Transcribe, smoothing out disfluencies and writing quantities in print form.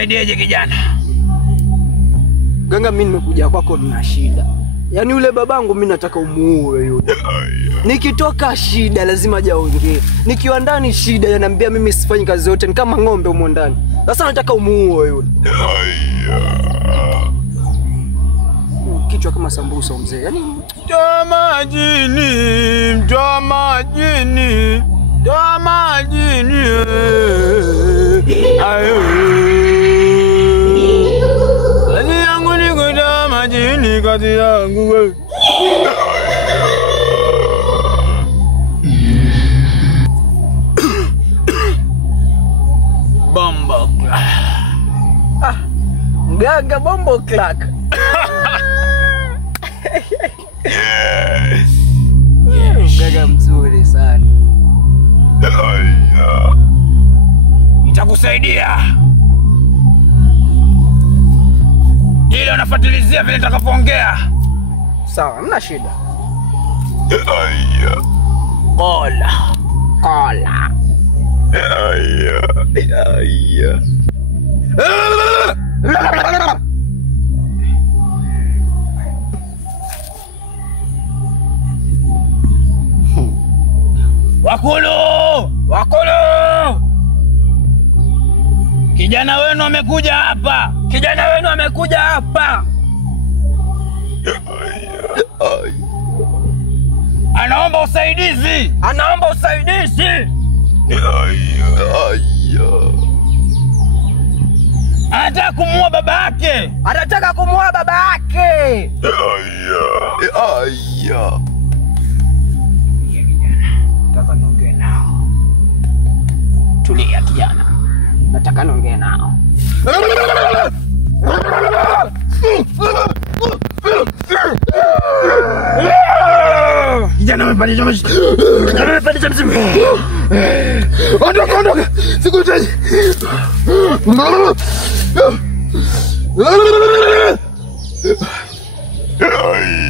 Nikusaidieje kijana? Ganga, mimi nimekuja kwako nina shida. Yaani yule babangu mimi nataka umuue yule. Nikitoka shida lazima aje aongee. Nikiwa ndani shida yananiambia mimi sifanyi kazi zote, ni kama ng'ombe humo ndani. Sasa nataka umuue yule. Kichwa kama sambusa mzee. Yaani toa majini, toa majini, toa majini. Ayo. Kazi yangu ni kutoa majini, kazi yangu wewe. Bombo Clark. Mganga Bombo Clark. Mganga mzuri sana. Nitakusaidia. Ile unafuatilizia vile nitakapoongea. Sawa, hamna shida. Kola. Kola. Wakulu! Wakulu! Kijana wenu amekuja hapa. Kijana wenu amekuja hapa. Anaomba usaidizi. Anaomba usaidizi. Anataka kumuua baba yake. Anataka kumuua baba yake. Nataka niongee nao. Tulia kijana. Nataka niongee nao. Kijana amepandisha mzimu. Kijana amepandisha mzimu. Ondoka, ondoka. Sikutaji. Ay.